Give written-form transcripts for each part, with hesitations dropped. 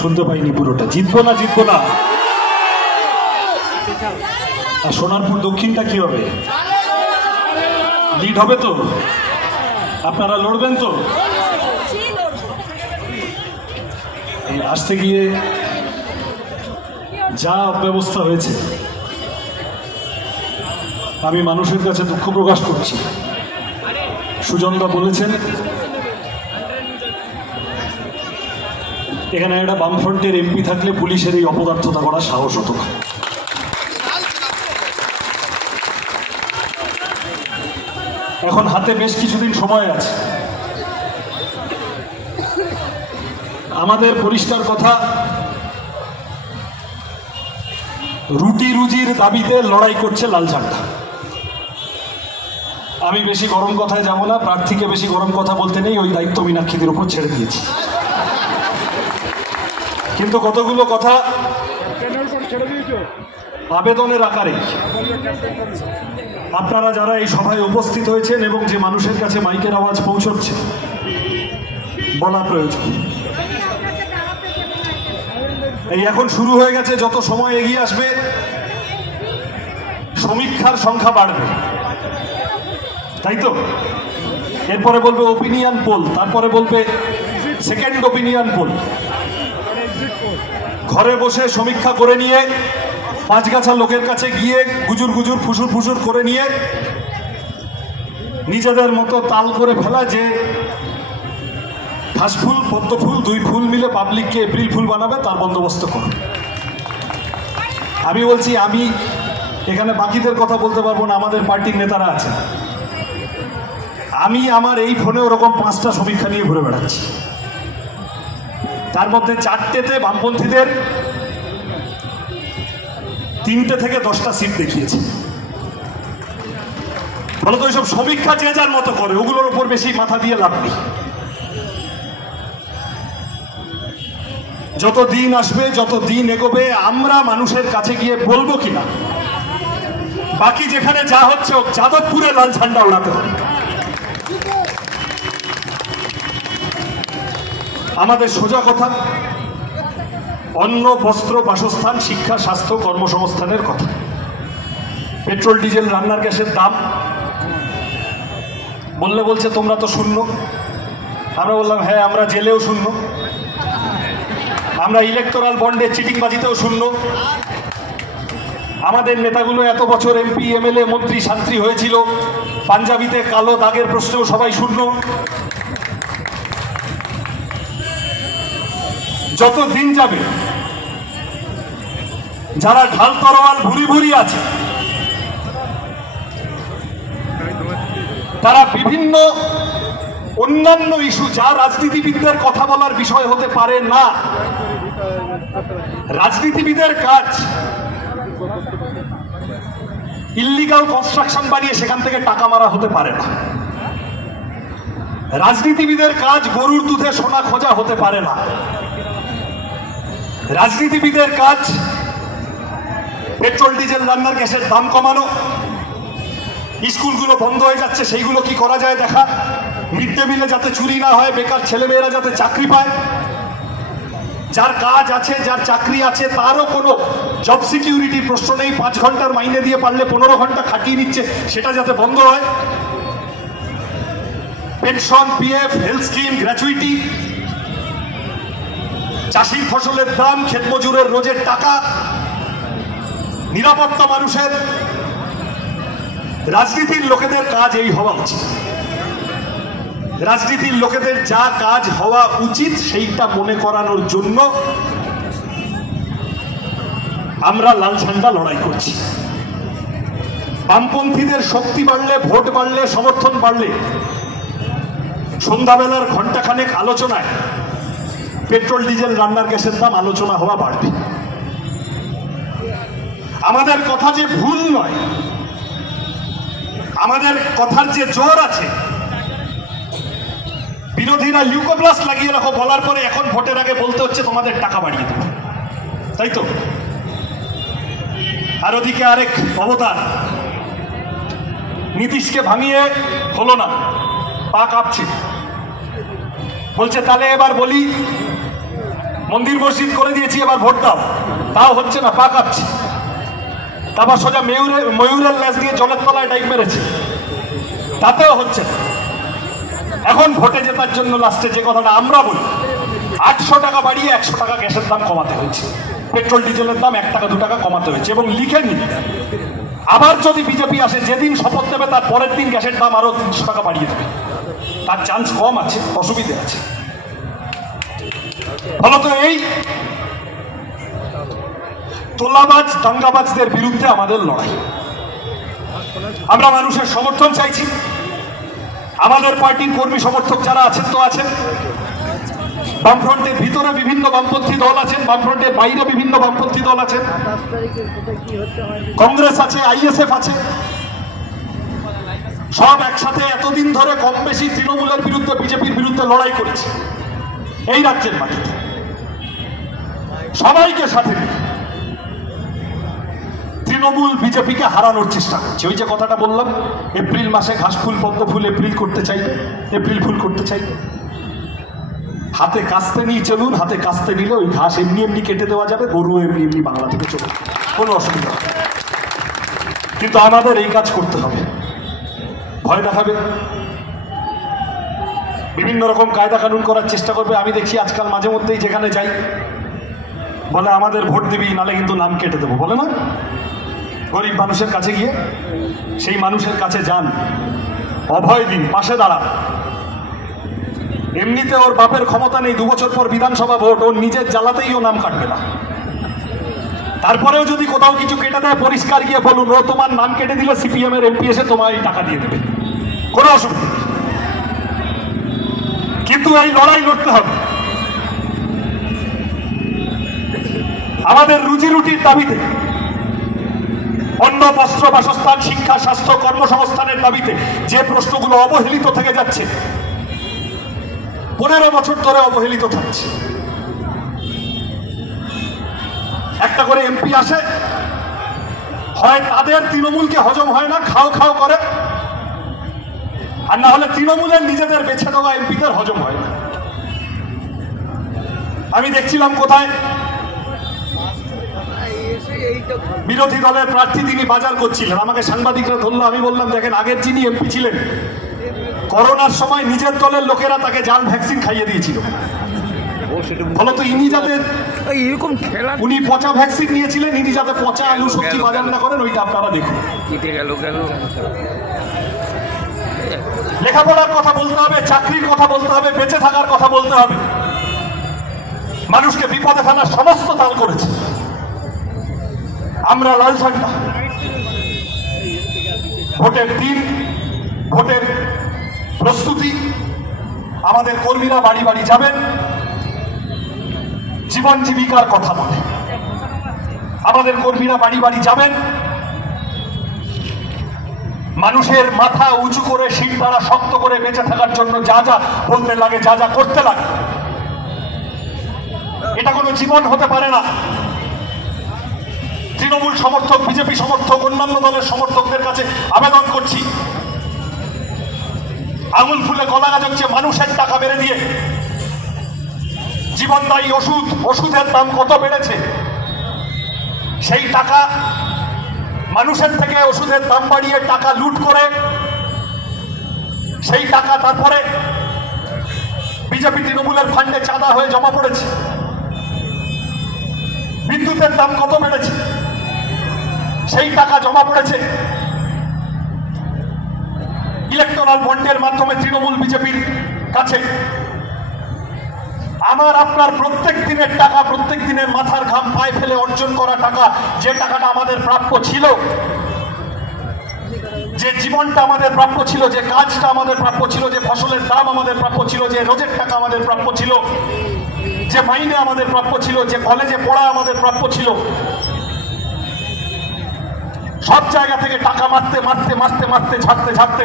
শুনতে পাইনি পুরোটা। জিতবো না জিতবো না। আর সোনারপুর দক্ষিণটা কি হবে? লিড হবে তো? আপনারা লড়বেন তো? আসতে গিয়ে যা অব্যবস্থা হয়েছে, আমি মানুষের কাছে দুঃখ প্রকাশ করছি। সুজনদা বলেছেন এখানে একটা বামফ্রন্টের এমপি থাকলে পুলিশের এই অপদার্থতা করার সাহস হতো না। এখন হাতে বেশ কিছুদিন সময় আছে। আমাদের পরিষ্কার কথা, রুটি রুজির দাবিতে লড়াই করছে লাল ঝান্ডা। আমি বেশি গরম কথায় যাব না, প্রার্থীকে বেশি গরম কথা বলতে নেই, ওই দায়িত্ব মীনাক্ষীদের উপর ছেড়ে দিয়েছি। কিন্তু কতগুলো কথা আবেদনের আকারে আপনারা যারা এই সভায় উপস্থিত হয়েছেন এবং যে মানুষের কাছে মাইকের আওয়াজ পৌঁছচ্ছে বলা প্রয়োজন। এই এখন শুরু হয়ে গেছে, যত সময় এগিয়ে আসবে সমীক্ষার সংখ্যা বাড়বে, তাই তো? এরপরে বলবে ওপিনিয়ন পোল, তারপরে বলবে সেকেন্ড ওপিনিয়ন পোল। ঘরে বসে সমীক্ষা করে নিয়ে পাঁচগাছা লোকের কাছে গিয়ে গুজুর গুজুর ফুসুর ফুসুর করে নিয়ে নিজেদের মতো তাল করে ফেলা যে ঘাসফুল পদ্ম ফুল দুই ফুল মিলে পাবলিককে এপ্রিল ফুল বানাবে, তার বন্দোবস্ত করো। আমি বলছি, আমি এখানে বাকিদের কথা বলতে পারবো না, আমাদের পার্টির নেতারা আছে। আমি আমার এই ফোনে ওরকম 5টা সমীক্ষা নিয়ে ঘুরে বেড়াচ্ছি, তার মধ্যে 4টেতে বামপন্থীদের 3টে থেকে 10টা সিট দেখিয়েছে। ফলত ওইসব সমীক্ষা যে যার মতো করে, ওগুলোর উপর বেশি মাথা দিয়ে লাভ নেই। যত দিন আসবে, যত দিন এগোবে, আমরা মানুষের কাছে গিয়ে বলবো কিনা বাকি যেখানে যা হচ্ছে যাদবপুরে লাল ঝান্ডা ওড়াতে হবে। আমাদের সোজা কথা, অন্ন বস্ত্র বাসস্থান শিক্ষা স্বাস্থ্য কর্মসংস্থানের কথা। পেট্রোল ডিজেল রান্নার গ্যাসের দাম বললে বলছে তোমরা তো শূন্য। আমরা বললাম হ্যাঁ, আমরা জেলেও শূন্য, আমরা ইলেকটোরাল বন্ডে চিটিংবাজিতেও শূন্য। আমাদের নেতাগুলো এত বছর এমপি এমএলএ মন্ত্রী শান্ত্রী হয়েছিল, পাঞ্জাবিতে কালো দাগের প্রশ্নেও সবাই শূন্য। যত দিন যাবে যারা ঢাল তরোয়াল ভুরি ভুরি আছে, তারা বিভিন্ন অন্যান্য ইস্যু যা রাজনীতিবিদদের কথা বলার বিষয় হতে পারে না। রাজনীতিবিদের কাজ ইল্লিগাল কনস্ট্রাকশন বানিয়ে সেখান থেকে টাকা মারা হতে পারে না। রাজনীতিবিদের কাজ গরুর দুধে সোনা খোঁজা হতে পারে না। রাজনীতিবিদের কাজ পেট্রোল ডিজেল রান্নার গ্যাসের দাম কমানো, স্কুলগুলো বন্ধ হয়ে যাচ্ছে সেইগুলো কি করা যায় দেখা, মিড ডে মিলে যাতে চুরি না হয়, বেকার ছেলেমেয়েরা যাতে চাকরি পায়, যার কাজ আছে যার চাকরি আছে তারও কোনো জব সিকিউরিটির প্রশ্ন নেই, 5 ঘন্টার মাইনে দিয়ে পারলে 15 ঘন্টা খাটিয়ে নিচ্ছে, সেটা যাতে বন্ধ হয়। Pension, PF, health scheme, gratuity, চাষির ফসলের দাম, ক্ষেত মজুরের রোজের টাকা, নিরাপত্তা মানুষের। রাজনীতির লোকেদের কাজ এই হওয়া উচিত। রাজনীতির লোকেদের যা কাজ হওয়া উচিত সেইটা মনে করানোর জন্য আমরা লাল ঝান্ডা লড়াই করছি। বামপন্থীদের শক্তি বাড়লে, ভোট বাড়লে, সমর্থন বাড়লে, সন্ধ্যাবেলার ঘন্টাখানেক আলোচনায় পেট্রোল ডিজেল রান্নার গ্যাসের দাম আলোচনা হওয়া বাড়বে। আমাদের কথা যে ভুল নয়, আমাদের কথার যে জোর আছে। বিরোধীরা লিউকোপ্লাস্ট লাগিয়ে রাখো বলার পরে এখন ভোটের আগে বলতে হচ্ছে তোমাদের টাকা বাড়িয়ে দেবো, তাই তো? আর ওদিকে আরেক অবদান, নীতিশকে ভাঙিয়ে হলো না, পা কাঁপছে, বলছে তাহলে এবার বলি মন্দির মসজিদ করে দিয়েছি, এবার ভোট দাও, তাও হচ্ছে না, পা কাঁপছে। তারপর সোজা ময়ূরের ল্যাস দিয়ে জলের তলায় ডাইভ মেরেছে, তাতেও হচ্ছে না। এখন ভোটে জেতার জন্য লাস্টে যে কথাটা আমরা বলি, 800 টাকা বাড়িয়ে 100 টাকা গ্যাসের দাম কমাতে হয়েছে, পেট্রোল ডিজেলের দাম 1 টাকা 2 টাকা কমাতে হয়েছে, এবং লিখে নিন আবার যদি বিজেপি আসে যেদিন শপথ নেবে তার পরের দিন গ্যাসের দাম আরো 300 টাকা বাড়িয়ে দেবে। তার চান্স কম আছে, অসুবিধে আছে। ফলত এই তোলাবাজ দাঙ্গাবাজদের বিরুদ্ধে আমাদের লড়াই। আমরা মানুষের সমর্থন চাইছি। আমাদের পার্টির কর্মী সমর্থক যারা আছেন তো আছেন, বামফ্রন্টের ভিতরে বিভিন্ন বামপন্থী দল আছেন, বামফ্রন্টের বাইরে বিভিন্ন বামপন্থী দল আছেন, কংগ্রেস আছে, আইএসএফ আছে, সব একসাথে এতদিন ধরে কম বেশি তৃণমূলের বিরুদ্ধে বিজেপির বিরুদ্ধে লড়াই করেছে এই রাজ্যের মাটিতে। সবাইকে সাথে নিয়ে তৃণমূল বিজেপিকে হারানোর চেষ্টা করছে। ওই যে কথাটা বললাম, এপ্রিল মাসে ঘাস ফুল পদ্ম ফুল এপ্রিল করতে চাইবে, এপ্রিল ফুল করতে চাইবে। হাতে কাস্তে নিয়ে চলুন, হাতে কাস্তে নিলে ওই ঘাস এমনি এমনি কেটে দেওয়া যাবে, গরু এমনি এমনি বাংলা থেকে চলে, কোনো অসুবিধা হবে। কিন্তু আমাদের এই কাজ করতে হবে, ভয় দেখাবে, বিভিন্ন রকম কায়দা কানুন করার চেষ্টা করবে। আমি দেখছি আজকাল মাঝে মধ্যেই যেখানে যাই বলে আমাদের ভোট দিবি, নালে কিন্তু নাম কেটে দেবো, বলে না? গরিব মানুষের কাছে গিয়ে সেই মানুষের কাছে যান, অভয় দিন, পাশে দাঁড়ান। এমনিতে ওর বাপের ক্ষমতা নেই, 2 বছর পর বিধানসভা ভোট, ওর নিজের জ্বালাতেই ও নাম কাটবে না। তারপরেও যদি কোথাও কিছু কেটে দেয়, পরিষ্কার গিয়ে বলুন, ও তোমার নাম কেটে দিলে সিপিএম এর এমপি এসে তোমায় টাকা দিয়ে দেবে, কোনো অসুবিধা নেই। কিন্তু এই লড়াই লড়তে হবে আমাদের রুজি রুটির দাবিতে, অন্ন বস্ত্র বাসস্থান শিক্ষা স্বাস্থ্য কর্মসংস্থানের দাবিতে যে প্রশ্নগুলো অবহেলিত থেকে যাচ্ছে, 15 বছর ধরে অবহেলিত থাকছে। একটা করে এমপি আসে, হয় তাদের তৃণমূলকে হজম হয় না, খাও খাও করে, আর না হলে তৃণমূলের নিজেদের বেছে দেওয়া এমপিদের হজম হয় না। আমি দেখছিলাম কোথায় বিরোধী দলের প্রার্থী তিনি বাজার করছিলেন, আমাকে সাংবাদিকরা ধরলো। আমি বললাম, দেখেন, আগের যিনি এমপি ছিলেন করোনার সময় নিজের দলের লোকেরা তাকে জাল ভ্যাকসিন খাইয়ে দিয়েছিল, ফলত ইনি যাতে এরকম খেলা, উনি পচা ভ্যাকসিন নিয়েছিলেন, ইনি যাতে পচা আলু সবজি বাজার না করেন, ওইটা আপনারা দেখুন। লেখাপড়ার কথা বলতে হবে, চাকরির কথা বলতে হবে, বেঁচে থাকার কথা বলতে হবে। মানুষকে বিপদে ফেলার সমস্ত তাল করেছে। আমরা লাল ঝান্ডা, ভোটের দিন, ভোটের প্রস্তুতি, আমাদের কর্মীরা বাড়ি বাড়ি যাবেন, জীবন জীবিকার কথা বলে আমাদের কর্মীরা বাড়ি বাড়ি যাবেন, মানুষের মাথা উঁচু করে শির দ্বারা শক্ত করে বেঁচে থাকার জন্য যা যা বলতে লাগে, যা যা করতে লাগে, এটা কোনো জীবন হতে পারে না। তৃণমূল সমর্থক, বিজেপি সমর্থক, অন্যান্য দলের সমর্থকদের কাছে আবেদন করছি, আঙুল ফুলে গলা গাজছে মানুষের টাকা বেড়ে দিয়ে জীবনদায়ী ওষুধের দাম কত বেড়েছে, সেই টাকা মানুষের থেকে ওষুধের দাম বাড়িয়ে টাকা লুট করে সেই টাকা তারপরে বিজেপি তৃণমূলের ফান্ডে চাঁদা হয়ে জমা পড়েছে। বিদ্যুতের দাম কত বেড়েছে, সেই টাকা জমা পড়েছে ইলেকট্রাল বন্ডের মাধ্যমে তৃণমূল বিজেপির কাছে। আমার আপনার প্রত্যেক দিনের টাকা, প্রত্যেক দিনের মাথার ঘাম পায়ে ফেলে অর্জন করা টাকা, যে টাকাটা আমাদের প্রাপ্য ছিল, যে জীবনটা আমাদের প্রাপ্য ছিল, যে কাজটা আমাদের প্রাপ্য ছিল, যে ফসলের দাম আমাদের প্রাপ্য ছিল, যে রোজের টাকা আমাদের প্রাপ্য ছিল, যে মাইনে আমাদের প্রাপ্য ছিল, যে কলেজে পড়া আমাদের প্রাপ্য ছিল, সব জায়গা থেকে টাকা মারতে মারতে মারতে মারতে ঝাড়তে ঝাড়তে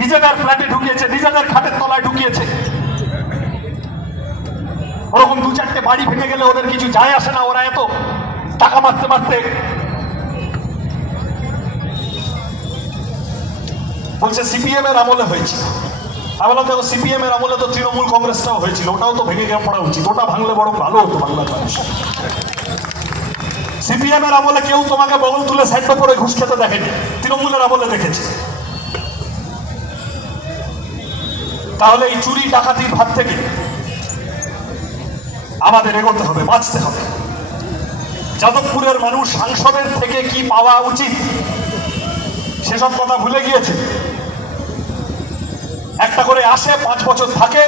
নিজেদের ফ্ল্যাটে ঢুকিয়েছে, নিজেদের খাটের তলায় ঢুকিয়েছে। ওরকম 2-4টে বাড়ি ভেঙে গেলে ওদের কিছু যায় আসে না, ওরা এত টাকা মারতে মারতে বলছে সিপিএম এর আমলে হয়েছে। আমি বললাম দেখো সিপিএম এর আমলে তো তৃণমূল কংগ্রেসটাও হয়েছিল, ওটাও তো ভেঙে পড়া উচিত, ওটা ভাঙলে বরং ভালো হতো বাংলার মানুষ। সিপিএম এর আমলে কেউ তোমাকে বগল তুলে সাইড করে ঘুষ খেতে দেখেনি, তৃণমূলের আমলে দেখেছে। তাহলে এই চুরি ডাকাতির ভাত থেকে আমাদের এগোতে হবে, বাঁচতে হবে। যাদবপুরের মানুষ সাংসদের থেকে কি পাওয়া উচিত সেসব কথা ভুলে গিয়েছে। একটা করে আসে, 5 বছর থাকে।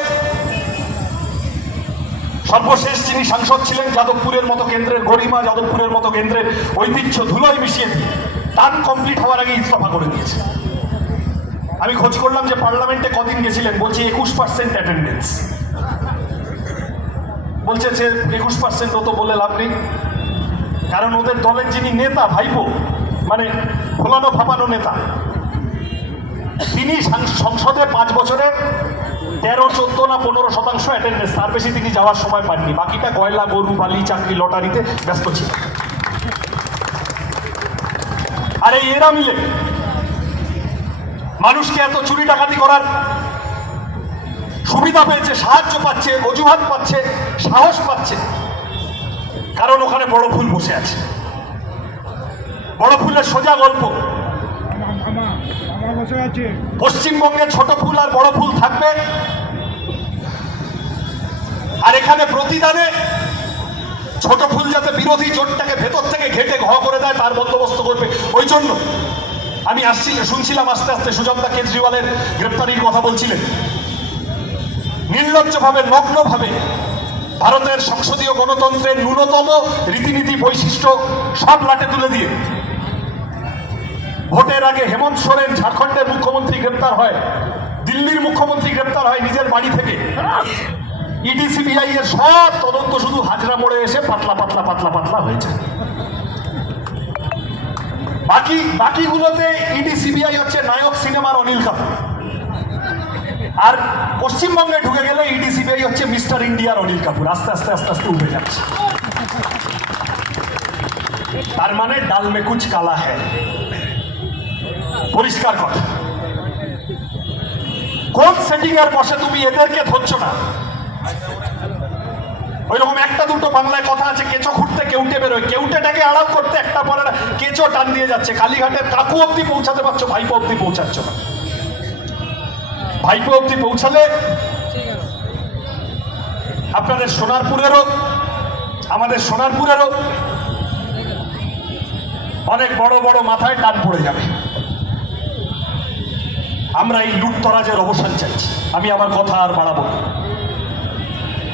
সর্বশেষ যিনি সাংসদ ছিলেন যাদবপুরের মতো কেন্দ্রের গরিমা, যাদবপুরের মতো কেন্দ্রের ঐতিহ্য ধুলোয় মিশিয়ে দিয়ে টার্ম কমপ্লিট হওয়ার আগে ইস্তফা করে দিয়েছে। আমি খোঁজ করলাম যে পার্লামেন্টে কদিন গেছিলেন, বলছে 21% অ্যাটেন্ডেন্স। বলছে যে 21% তো বলে লাভ নেই, কারণ ওদের দলের যিনি নেতা ভাইপো, মানে ফোলানো ফাপানো নেতা, তিনি সংসদে 5 বছরে 13, 14 না 15% অ্যাটেন্ডেন্স, তার বেশি তিনি যাওয়ার সময় পাননি। বাকিটা গয়লা, গরু, বালি, চাকরি, লটারিতে ব্যস্ত ছিল। আর এই এরা মিলে মানুষকে এত চুরি ডাকাতি করার সুবিধা পেয়েছে, সাহায্য পাচ্ছে, অজুহাত পাচ্ছে, সাহস পাচ্ছে, কারণ ওখানে বড় ফুল বসে আছে। বড় ফুলের সোজা গল্প, পশ্চিমবঙ্গে ছোট ফুল আর বড় ফুল থাকবে, আর এখানে প্রতিদানে ছোট ফুল যাতে বিরোধী জোটটাকে ভেতর থেকে ঘেটে ঘ করে দেয় তার বন্দোবস্ত করবে। ওই জন্য আমি শুনছিলাম আস্তে আস্তে সুজনদা কেজরিওয়ালের গ্রেপ্তারির কথা বলছিলেন। নির্লজ্জভাবে, নগ্নভাবে ভারতের সংসদীয় গণতন্ত্রের ন্যূনতম রীতিনীতি, বৈশিষ্ট্য সব লাটে তুলে দিয়ে ভোটের আগে হেমন্ত সোরেন ঝাড়খণ্ডের মুখ্যমন্ত্রী গ্রেপ্তার হয়, দিল্লির মুখ্যমন্ত্রী গ্রেপ্তার হয় নিজের বাড়ি থেকে। ইডি সিবিআই এর সব তদন্ত শুধু হাজরা মোড়ে এসে পাতলা পাতলা পাতলা পাতলা হয়েছে। বাকিগুলোতে ইডি সিবিআই হচ্ছে নায়ক সিনেমার অনিল কাপুর, আর পশ্চিমবঙ্গে ঢুকে গেলে ইডি সিবিআই হচ্ছে মিস্টার ইন্ডিয়ার অনিল কাপুর। আস্তে আস্তে আস্তে আস্তে উঠে যাচ্ছে। তার মানে ডাল মে কুছ কালা হ্যায়, পরিষ্কার কথা। কোন সেটিং এর বসে তুমি এদেরকে ধরছো না? ওইরকম একটা দুটো বাংলায় কথা আছে, কেঁচো খুঁড়তে কেউটে বেরোয়, কেউটেটাকে আড়াল করতে একটা পরে কেঁচো টান দিয়ে যাচ্ছে। কালীঘাটের কাকু অব্দি পৌঁছাতে পারছো, ভাইপো অব্দি পৌঁছাচ্ছ না। ভাইপো অব্দি পৌঁছালে আপনাদের সোনারপুরেরও, আমাদের সোনারপুরেরও অনেক বড় বড় মাথায় টান পড়ে যাবে। আমরা এই লুটতরাজের অবসান চাইছি। আমি আমার কথা আর বাড়াবো না।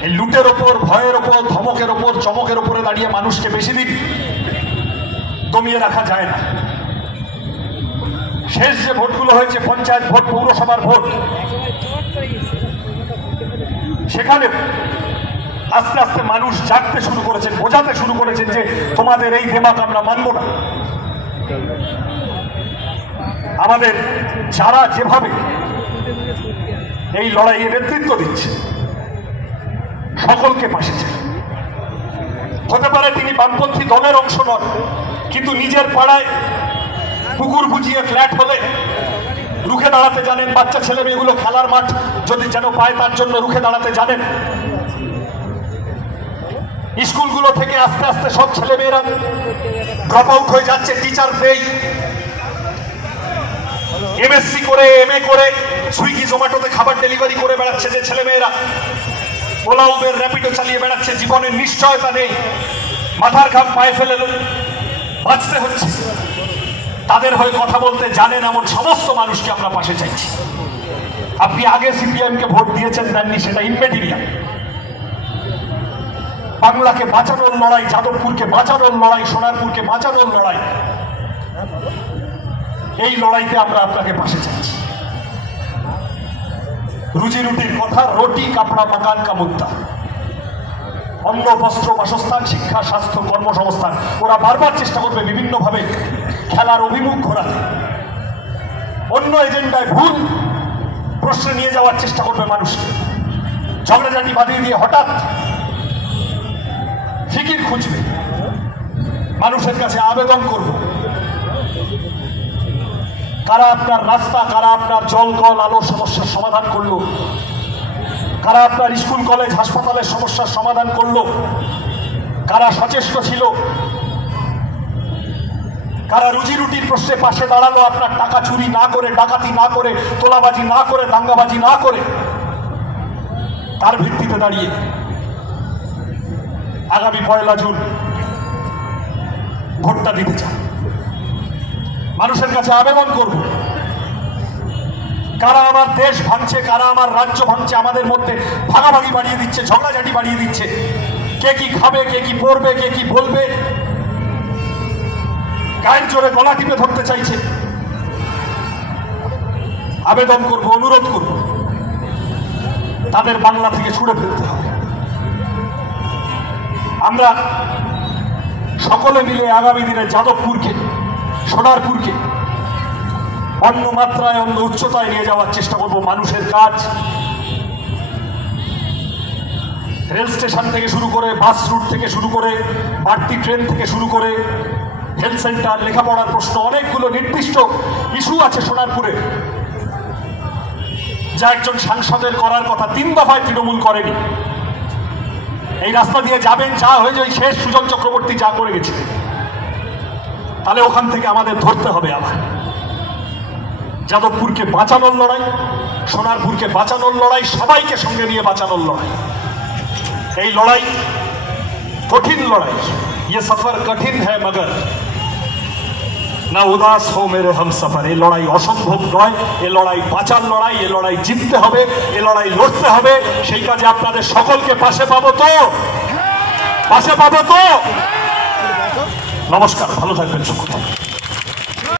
এই লুটের ওপর, ভয়ের ওপর, ধমকের ওপর, চমকের ওপরে দাঁড়িয়ে মানুষকে বেশি দিন দমিয়ে রাখা যায় না। শেষ যে ভোটগুলো হয়েছে, পঞ্চায়েত ভোট, পৌরসভার ভোট, সেখানে আস্তে আস্তে মানুষ জাগতে শুরু করেছেন, বোঝাতে শুরু করেছেন যে তোমাদের এই দেমাক আমরা মানব না। আমাদের যারা যেভাবে এই লড়াইয়ে নেতৃত্ব দিচ্ছে সকলকে পাশে চাই। হতে পারে তিনি বামপন্থী দলের অংশ নন, কিন্তু নিজের পাড়ায় পুকুর বুঝিয়ে ফ্ল্যাট হলে রুখে দাঁড়াতে জানেন। বাচ্চা ছেলে মেয়েগুলো খেলার মাঠ যদি যেন পায় তার জন্য রুখে দাঁড়াতে জানেন। স্কুলগুলো থেকে আস্তে আস্তে সব ছেলে মেয়েরা ড্রপ আউট হয়ে যাচ্ছে, টিচার নেই। এমএসসি করে, এমএ করে সুইগি জোম্যাটোতে খাবার ডেলিভারি করে বেড়াচ্ছে যে ছেলে মেয়েরা, ওলা উবের র্যাপিডো চালিয়ে বেড়াচ্ছে, জীবনের নিশ্চয়তা নেই, মাথার ঘাম পায়ে ফেলে বাঁচতে হচ্ছে। তাদের হয়ে কথা বলতে জানেন এমন সমস্ত মানুষকে আমরা পাশে চাইছি। আপনি আগে সিপিএমকে ভোট দিয়েছেন, দেননি, সেটা ইনমেটেরিয়াল। বাংলাকে বাঁচানোর লড়াই, যাদবপুরকে বাঁচানোর লড়াই, সোনারপুরকে বাঁচানোর লড়াই, এই লড়াইতে আমরা আপনাকে পাশে চাইছি। রুজি রুটির কথা, রুটি কাপড়া মাকান কা মুদ্দা, অন্ন, বস্ত্র, বাসস্থান, শিক্ষা, স্বাস্থ্য, কর্মসংস্থান, ওরা বারবার চেষ্টা করবে বিভিন্নভাবে খেলার অভিমুখ ঘোরাতে, অন্য এজেন্ডায় ভুল প্রশ্নে নিয়ে যাওয়ার চেষ্টা করবে মানুষকে, ঝগড়াঝাটি বাঁধিয়ে দিয়ে হঠাৎ ফিকির খুঁজবে। মানুষের কাছে আবেদন করব, কারা আপনার রাস্তা, কারা আপনার জল কল আলোর সমস্যার সমাধান করলো, কারা আপনার স্কুল কলেজ হাসপাতালের সমস্যার সমাধান করলো, কারা সচেষ্ট ছিল, কারা রুজি রুটির প্রশ্নে পাশে দাঁড়ালো, আপনার টাকা চুরি না করে, ডাকাতি না করে, তোলাবাজি না করে, দাঙ্গাবাজি না করে, তার ভিত্তিতে দাঁড়িয়ে আগামী 1 জুন ভোটটা দিতে চান। মানুষের কাছে আবেদন করব, কারা আমার দেশ ভাঙছে, কারা আমার রাজ্য ভাঙছে, আমাদের মধ্যে ভাগাভাগি বাড়িয়ে দিচ্ছে, ঝগড়াঝাটি বাড়িয়ে দিচ্ছে, কে কি খাবে, কে কি পড়বে, কে কি বলবে, গায়ের জোরে গলা টিপে ধরতে চাইছে। আবেদন করব, অনুরোধ করব, তাদের বাংলা থেকে ছুড়ে ফেলতে হবে। আমরা সকলে মিলে আগামী দিনে যাদবপুরকে, সোনারপুরকে অন্য মাত্রায়, অন্য উচ্চতায় নিয়ে যাওয়ার চেষ্টা করব। মানুষের কাজ, রেল স্টেশন থেকে শুরু করে, বাস রুট থেকে শুরু করে, বাড়তি ট্রেন থেকে শুরু করে, হেলথ সেন্টার, লেখাপড়ার প্রশ্ন, অনেকগুলো নির্দিষ্ট ইস্যু আছে সোনারপুরে, যা একজন সাংসদের করার কথা 3 দফায় তৃণমূল করেনি। এই রাস্তা দিয়ে যাবেন, যা হয়ে যায় শেষ, সুজন চক্রবর্তী যা করে গেছে, তাহলে ওখান থেকে আমাদের ধরতে হবে আবার। যাদবপুরকে বাঁচানোর লড়াই, সোনারপুরকে বাঁচানোর লড়াই, সবাইকে সঙ্গে নিয়ে বাঁচানোর লড়াই। এই লড়াই কঠিন লড়াই, ये सफर कठिन है मगर না উদাস হো মেরে হামসফর। এই লড়াই অসম্ভব নয়, এই লড়াই বাঁচার লড়াই, এই লড়াই জিততে হবে, এই লড়াই লড়তে হবে। সেই কাজে আপনাদের সকলকে পাশে পাবো তো, পাশে পাবো তো। নমস্কার, ভালো থাকবেন সকলে।